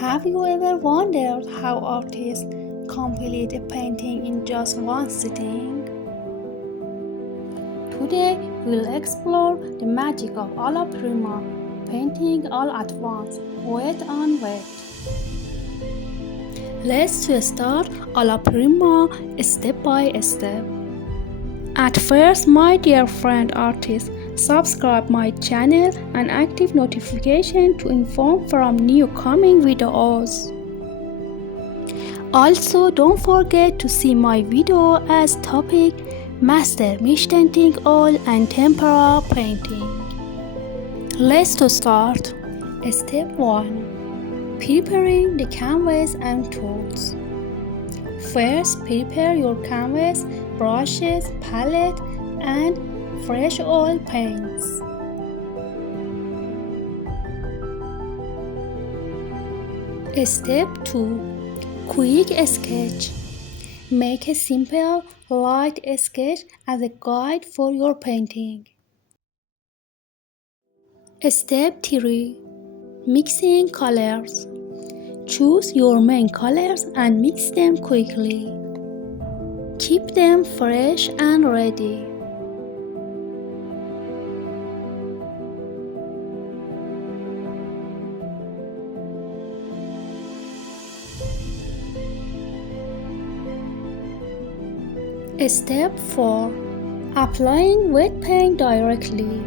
Have you ever wondered how artists complete a painting in just one sitting? Today, we'll explore the magic of Alla Prima, painting all at once, wet on wet. Let's start Alla Prima step by step. At first, my dear friend artists, subscribe my channel and active notification to inform from new coming videos. Also, don't forget to see my video as topic Master Mistenting Oil and Tempera Painting. Let's start. Step 1. Preparing the canvas and tools. First, prepare your canvas, brushes, palette, and fresh oil paints. Step 2. Quick sketch. Make a simple, light sketch as a guide for your painting. Step 3. Mixing colors. Choose your main colors and mix them quickly. Keep them fresh and ready. Step 4. Applying wet paint directly.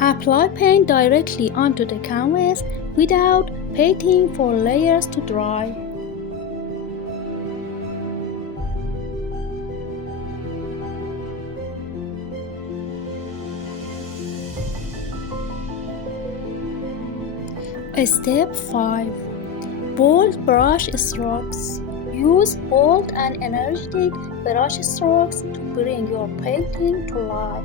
Apply paint directly onto the canvas without waiting for layers to dry. Step 5. Bold brush strokes. Use bold and energetic brush strokes to bring your painting to life.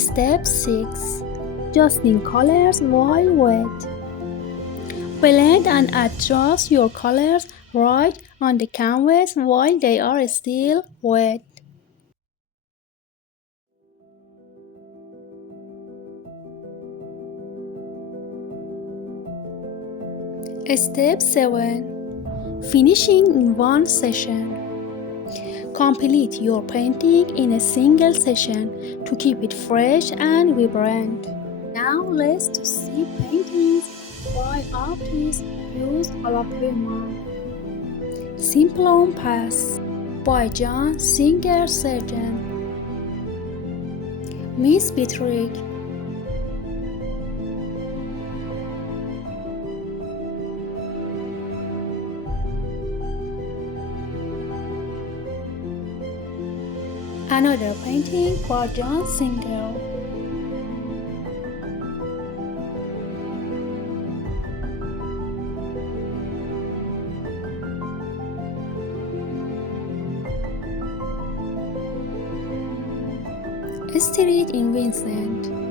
Step 6. Adjusting colors while wet. Blend and adjust your colors right on the canvas while they are still wet. Step 7. Finishing in one session. Complete your painting in a single session to keep it fresh and vibrant. Now let's see paintings by artists use Alla Prima. Simple Pass by John Singer Sargent. Miss Beatrick. Another painting by John Singer. Street in Vincent.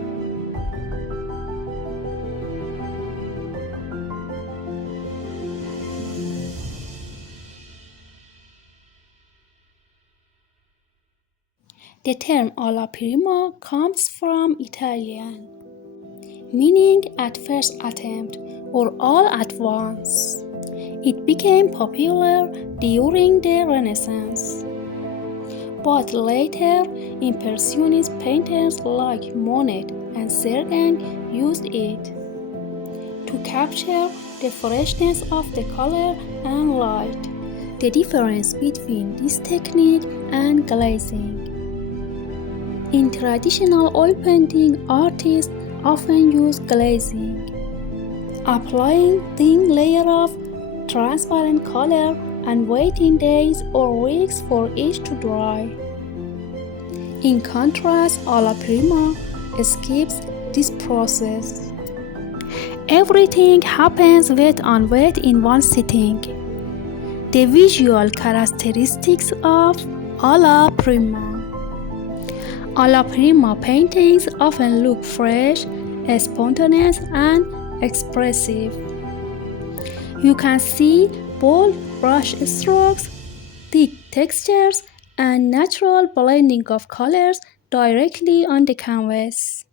The term Alla Prima comes from Italian, meaning at first attempt or all at once. It became popular during the Renaissance, but later Impressionist painters like Monet and Sargent used it to capture the freshness of the color and light. The difference between this technique and glazing. In traditional oil painting, artists often use glazing, applying thin layer of transparent color and waiting days or weeks for it to dry. In contrast, Alla Prima skips this process. Everything happens wet on wet in one sitting. The visual characteristics of Alla Prima. Alla Prima paintings often look fresh, spontaneous, and expressive. You can see bold brush strokes, thick textures, and natural blending of colors directly on the canvas.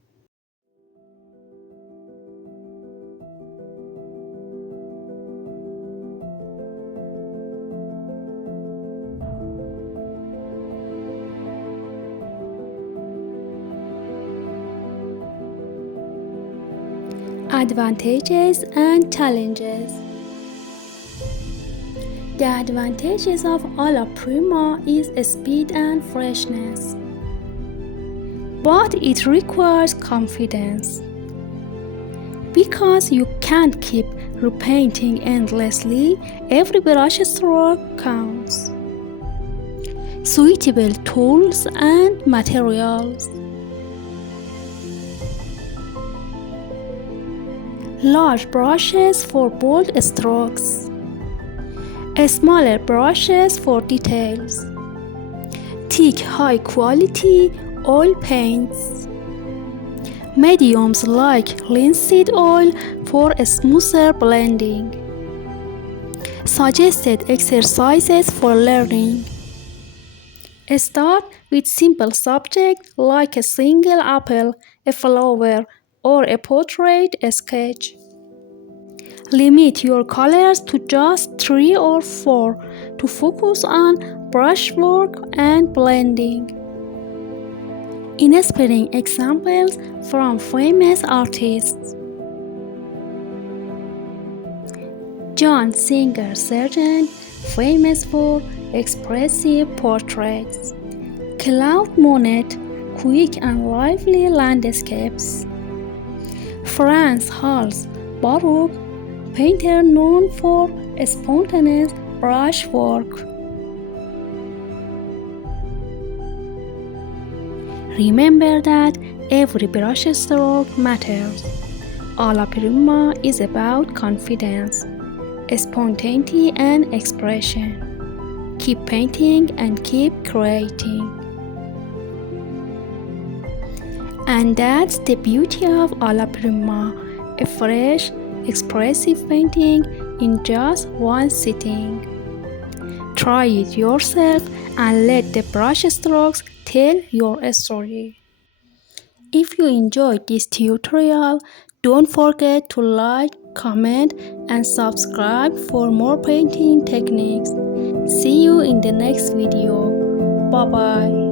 Advantages and challenges. The advantages of Alla Prima is speed and freshness, but it requires confidence because you can't keep repainting endlessly. Every brush stroke counts. Suitable tools and materials. Large brushes for bold strokes. Smaller brushes for details. Thick high quality oil paints. Mediums like linseed oil for smoother blending. Suggested exercises for learning. Start with simple subjects like a single apple, a flower, or a portrait sketch. Limit your colors to just 3 or 4 to focus on brushwork and blending. Inspiring examples from famous artists. John Singer Sargent, famous for expressive portraits. Claude Monet, quick and lively landscapes. Franz Hals Baruch, painter known for spontaneous brushwork. Remember that every brush stroke matters. Alla Prima is about confidence, spontaneity and expression. Keep painting and keep creating. And that's the beauty of Alla Prima, a fresh, expressive painting in just one sitting. Try it yourself and let the brush strokes tell your story. If you enjoyed this tutorial, don't forget to like, comment, and subscribe for more painting techniques. See you in the next video. Bye bye.